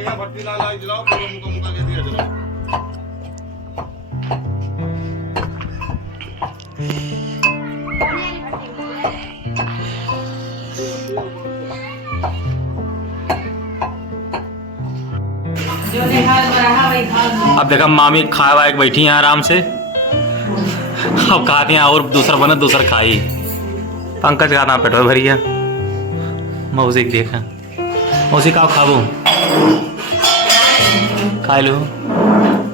भैया भट्टी ला ला जलाओ पूरा मुका मुका के दिया जलाओ। अब देखा मामी खाए वाए बैठी हैं आराम से। अब खाते हैं और दूसरा बना दूसरा खाई। पंकज का नाम पेटो भरिया मौसी को देखा मौसी का खाबो खा लो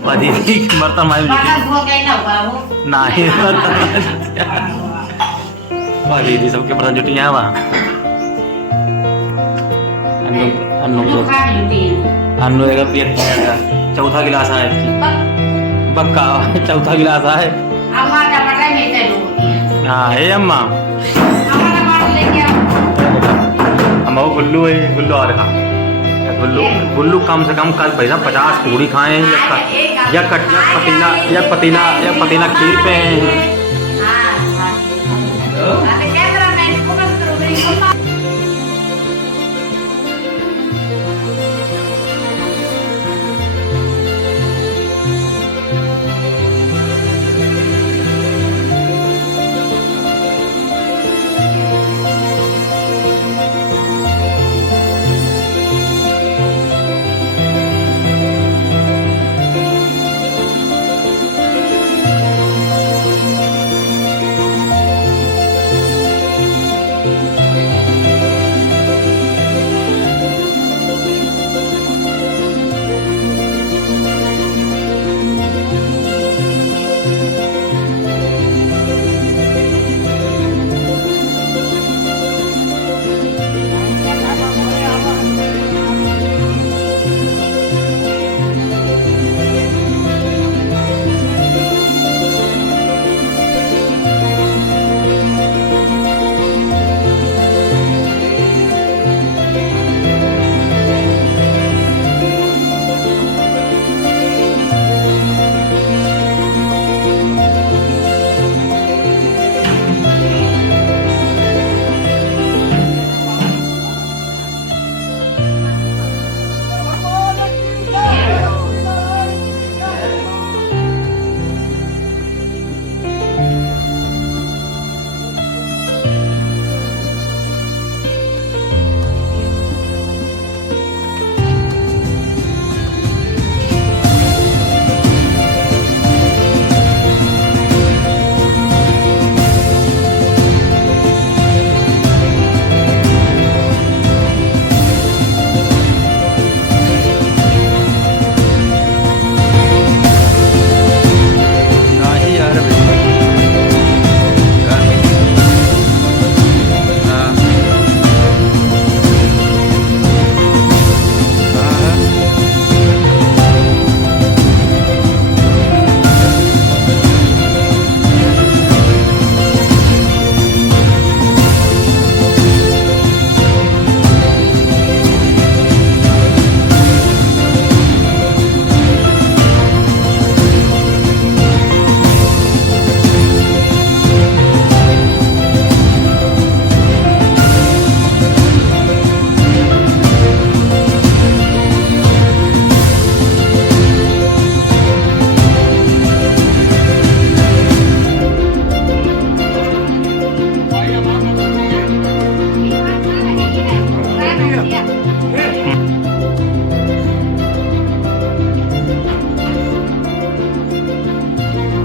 बर्तन माई नहीं दीदी सबके बर्तन जुटी है वहाँ अन्नू एक पेट चौथा गिलास है बक्का चौथा गिलास है। हाँ हे अम्मा अम्मा वो गुल्लू है गुल्लू और खा गुल्लू गुल्लू कम से कम कल भाई साहब 50 पूड़ी खाए हैं या पतीला खीर पे हैं।